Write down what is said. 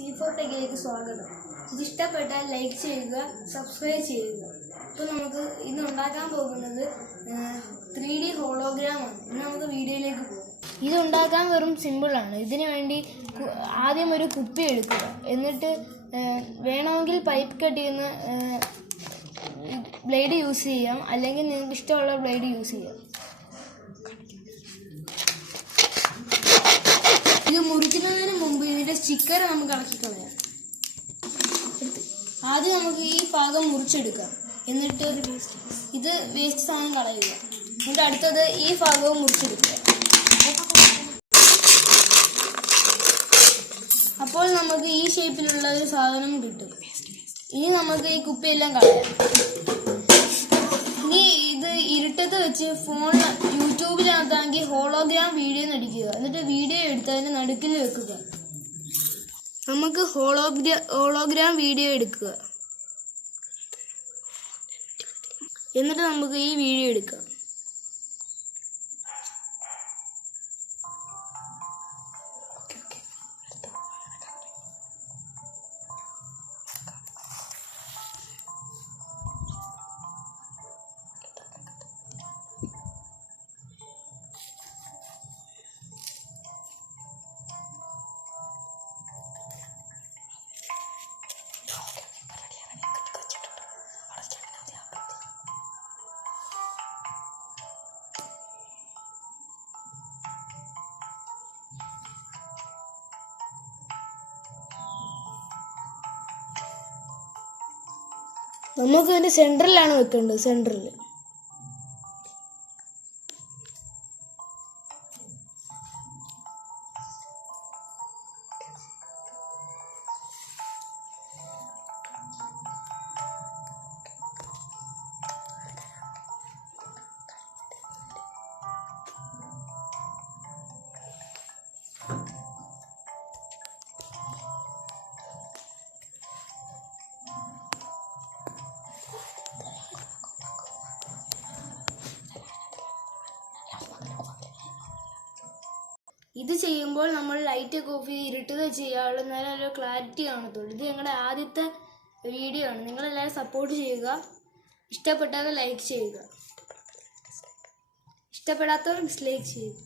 C4 ടെക്കിലേക്ക് സ്വാഗതം. ഇത് ഇഷ്ടപ്പെട്ടാൽ ലൈക്ക് ചെയ്യുക, സബ്സ്ക്രൈബ് ചെയ്യുക. ഇപ്പോൾ നമുക്ക് ഇന്ന് ഉണ്ടാക്കാൻ പോകുന്നത് 3D ഹോളോഗ്രാമാണ്. ഇന്ന് നമുക്ക് വീഡിയോയിലേക്ക് പോകാം. ഇത് ഉണ്ടാക്കാൻ വെറും സിമ്പിളാണ്. ഇതിനു വേണ്ടി ആദ്യം ഒരു കുപ്പി എടുക്കുക, എന്നിട്ട് വേണമെങ്കിൽ പൈപ്പ് കട്ട് ചെയ്യുന്ന ബ്ലേഡ് യൂസ് ചെയ്യാം, അല്ലെങ്കിൽ നിങ്ങൾക്ക് ഇഷ്ടമുള്ള ബ്ലേഡ് യൂസ് ചെയ്യാം. ഇത് മുറിക്കുന്നതിന് മുമ്പ് ഇതിൻ്റെ സ്റ്റിക്കർ നമുക്ക് ഇളക്കി കളയാം. ആദ്യം നമുക്ക് ഈ ഭാഗം മുറിച്ചെടുക്കാം, എന്നിട്ട് ഇത് വേസ്റ്റ് സാധനം കളയുക. എന്നിട്ട് അടുത്തത് ഈ ഭാഗവും മുറിച്ചെടുക്കുക. അപ്പോൾ നമുക്ക് ഈ ഷേപ്പിലുള്ള ഒരു സാധനം കിട്ടും. ഇനി നമുക്ക് ഈ കുപ്പിയെല്ലാം കളയാം. ഇനി ഇത് ഇരുട്ടത്ത് വെച്ച് ഫോണിൽ യൂട്യൂബിനകത്താണെങ്കിൽ ഹോളോഗ്രാം വീഡിയോ നടിക്കുക, എന്നിട്ട് വീഡിയോ എടുത്ത് അതിൻ്റെ നടുക്കിൽ വെക്കുക. നമുക്ക് ഹോളോഗ്രാം വീഡിയോ എടുക്കുക, എന്നിട്ട് നമുക്ക് ഈ വീഡിയോ എടുക്കാം. നമുക്ക് ഇതിൻ്റെ സെൻറ്ററിലാണ് വെക്കേണ്ടത്. സെൻറ്ററിൽ ഇത് ചെയ്യുമ്പോൾ നമ്മൾ ലൈറ്റ് ഒക്കെ ഓഫ് ചെയ്ത് ഇരുട്ടത് ചെയ്യാനുള്ള നല്ല ക്ലാരിറ്റി കാണത്തുള്ളൂ. ഇത് ഞങ്ങളുടെ ആദ്യത്തെ വീഡിയോ ആണ്. നിങ്ങളെല്ലാവരും സപ്പോർട്ട് ചെയ്യുക. ഇഷ്ടപ്പെട്ടാൽ ലൈക്ക് ചെയ്യുക, ഇഷ്ടപ്പെടാത്തവർ ഡിസ്ലൈക്ക് ചെയ്യുക.